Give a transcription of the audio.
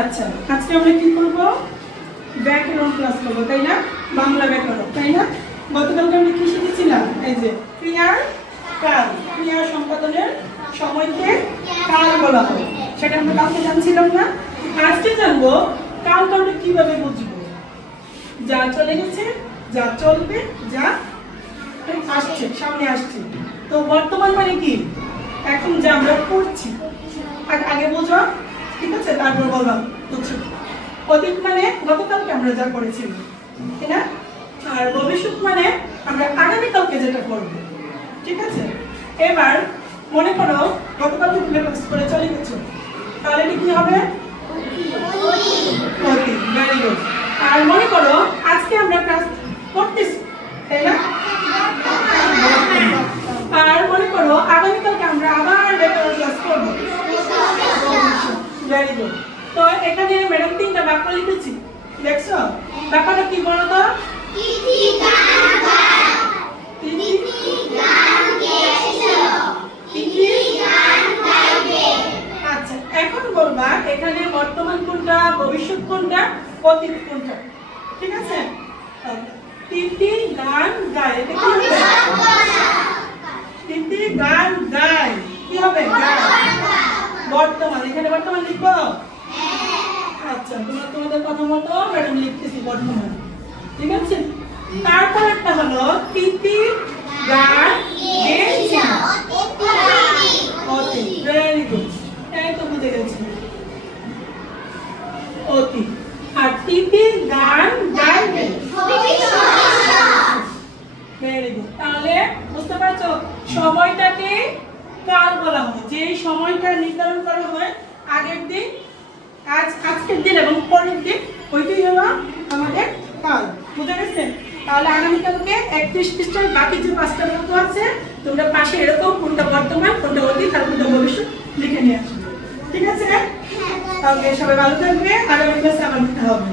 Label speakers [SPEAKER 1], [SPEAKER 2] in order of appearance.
[SPEAKER 1] আচ্ছা আজকে আমরা কি করব? ব্যাকরণ ক্লাস করব, তাই না? বাংলা ব্যাকরণ, তাই না? গতকালকে আমরা কি শিখেছিলাম? এই যে ক্রিয়ার কাল ক্রিয়া সম্পাদনের সময়কে কাল বলা হয়। সেটা আমরা কালকে জানছিলাম না। আজকে জানব কালটা আমরা কীভাবে বুঝব? যা চলে গেছে, যা চলবে, যা আসছে, সামনে আসছে। তো বর্তমান মানে কি? এখন যা আমরা করছি আগে বোঝো ঠিক আছে, তারপর বললাম, বুঝছ? অতীত মানে গতকালকে আমরা যা করেছি ঠিক না? আর ভবিষ্যৎ মানে আমরা আগামীকালকে যেটা করব, ঠিক আছে? এবার মনে করো গতকালকে তুমি ক্লাস করে চলে গেছো। তাহলে কি হবে অতীত ভেরি গুড আর মনে করো আজকে আমরা ক্লাস করতেছি তাই না আর মনে করো আগামীকালকে আমরা আবার ব্যাকরণ ক্লাস করব ভেরি গুড তো এখানে ম্যাডাম তিনটা বাক্য লিখেছি। দেখছ? বাক্যটা কি বলো তো? আচ্ছা এখন বলবা এখানে বর্তমান কোনটা ভবিষ্যৎ কোনটা অতীত কোনটা? ঠিক আছে? তিতি গান গায় এটা কি হবে তিতি গান গায় কি হবে গায় বর্তমান এখানে বর্তমান লিখব? আচ্ছা তোমরা তোমাদের কথা মতো ম্যাডাম লিখতেছি বর্তমান। ঠিক আছে? তারপর একটা হলো তিতি গান ভেরি গুড এই তো বুঝে গেছি। অতি আর তিতি গান গাইবে। ভেরি গুড তাহলে বুঝতে পারছ? সময়টাকে কাল বলা হয়? যে সময়টা নির্ধারণ করা হয় আগের দিন আজ আজকের দিন এবং পরের দিন ওইটাই হলো আমাদের কাল। বুঝে গেছে তাহলে আগামীকালকে একত্রিশ পৃষ্ঠার বাকি যে পাঁচটা বাক্য আছে তোমরা পাশে এরকম কোনটা বর্তমান কোনটা অতীত আর কোনটা ভবিষ্যৎ লিখে নিয়ে আসবে। ঠিক আছে? তাহলে সবাই ভালো থাকবে আগামী ক্লাসে আবার দেখা হবে।